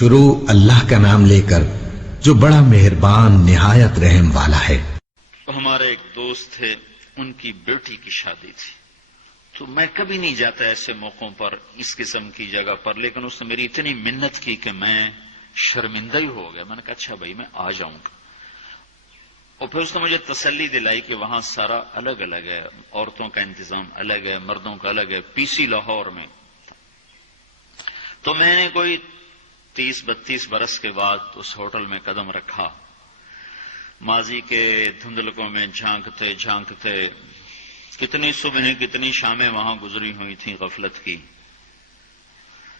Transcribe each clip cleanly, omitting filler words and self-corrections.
شروع اللہ کا نام لے کر جو بڑا مہربان نہایت رحم والا ہے۔ ہمارے ایک دوست تھے، ان کی بیٹی کی شادی تھی، تو میں کبھی نہیں جاتا ایسے موقعوں پر اس قسم کی جگہ پر، لیکن اس نے میری اتنی منت کی کہ میں شرمندہ ہی ہو گیا۔ میں نے کہا اچھا بھائی میں آ جاؤں گا، اور پھر اس نے مجھے تسلی دلائی کہ وہاں سارا الگ الگ ہے، عورتوں کا انتظام الگ ہے، مردوں کا الگ ہے، پی سی لاہور میں۔ تو میں نے کوئی 30-32 برس کے بعد اس ہوٹل میں قدم رکھا، ماضی کے دھندلکوں میں جھانکتے جھانکتے کتنی صبحیں کتنی شامیں وہاں گزری ہوئی تھیں غفلت کی۔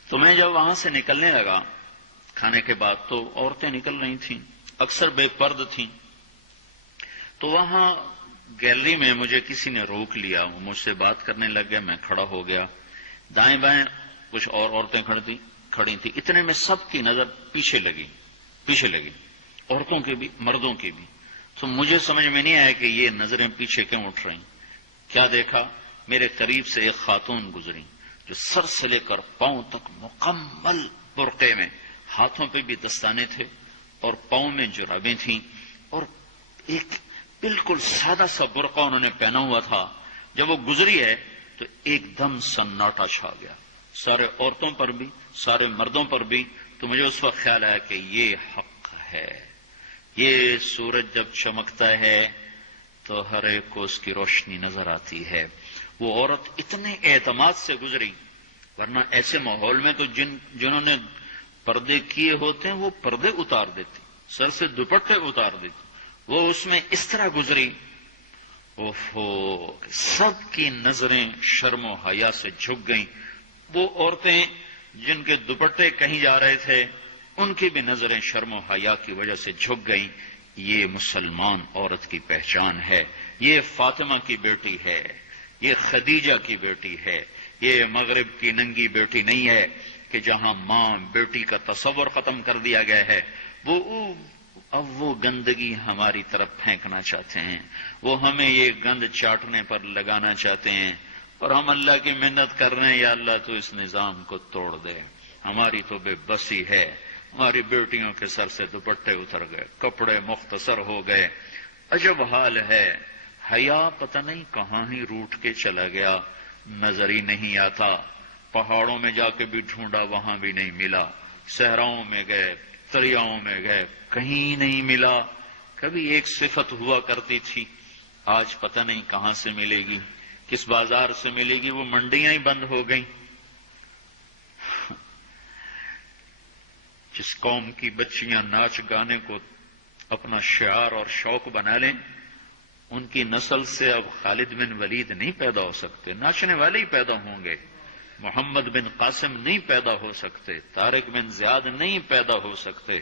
تو میں جب وہاں سے نکلنے لگا کھانے کے بعد، تو عورتیں نکل رہی تھیں، اکثر بے پرد تھیں، تو وہاں گیلری میں مجھے کسی نے روک لیا، وہ مجھ سے بات کرنے لگ گیا، میں کھڑا ہو گیا، دائیں بائیں کچھ اور عورتیں کھڑی تھیں، اتنے میں سب کی نظر پیچھے لگی، عورتوں کی بھی مردوں کی بھی۔ تو مجھے سمجھ میں نہیں آیا کہ یہ نظریں پیچھے کیوں اٹھ رہی۔ کیا دیکھا، میرے قریب سے ایک خاتون گزری جو سر سے لے کر پاؤں تک مکمل برقعے میں، ہاتھوں پہ بھی دستانے تھے اور پاؤں میں جرابیں تھیں، اور ایک بالکل سادہ سا برقع انہوں نے پہنا ہوا تھا۔ جب وہ گزری ہے تو ایک دم سناٹا چھا گیا، سارے عورتوں پر بھی سارے مردوں پر بھی۔ تو مجھے اس وقت خیال آیا کہ یہ حق ہے، یہ سورج جب چمکتا ہے تو ہر ایک کو اس کی روشنی نظر آتی ہے۔ وہ عورت اتنے اعتماد سے گزری، ورنہ ایسے ماحول میں تو جنہوں نے پردے کیے ہوتے ہیں وہ پردے اتار دیتے، سر سے دوپٹے اتار دیتے، وہ اس میں اس طرح گزری، اوہو، سب کی نظریں شرم و حیا سے جھک گئیں۔ وہ عورتیں جن کے دوپٹے کہیں جا رہے تھے ان کی بھی نظریں شرم و حیا کی وجہ سے جھک گئیں۔ یہ مسلمان عورت کی پہچان ہے، یہ فاطمہ کی بیٹی ہے، یہ خدیجہ کی بیٹی ہے، یہ مغرب کی ننگی بیٹی نہیں ہے کہ جہاں ماں بیٹی کا تصور ختم کر دیا گیا ہے، اب وہ گندگی ہماری طرف پھینکنا چاہتے ہیں، وہ ہمیں یہ گند چاٹنے پر لگانا چاہتے ہیں، اور ہم اللہ کی منت کر رہے ہیں یا اللہ تو اس نظام کو توڑ دے۔ ہماری تو بے بسی ہے، ہماری بیٹیوں کے سر سے دوپٹے اتر گئے، کپڑے مختصر ہو گئے، عجب حال ہے۔ حیا پتہ نہیں کہاں ہی روٹ کے چلا گیا، نظر ہی نہیں آتا۔ پہاڑوں میں جا کے بھی ڈھونڈا، وہاں بھی نہیں ملا، صحراؤں میں گئے، دریاؤں میں گئے، کہیں نہیں ملا۔ کبھی ایک صفت ہوا کرتی تھی، آج پتہ نہیں کہاں سے ملے گی، کس بازار سے ملے گی، وہ منڈیاں ہی بند ہو گئیں۔ جس قوم کی بچیاں ناچ گانے کو اپنا شعار اور شوق بنا لیں، ان کی نسل سے اب خالد بن ولید نہیں پیدا ہو سکتے، ناچنے والے ہی پیدا ہوں گے۔ محمد بن قاسم نہیں پیدا ہو سکتے، طارق بن زیاد نہیں پیدا ہو سکتے۔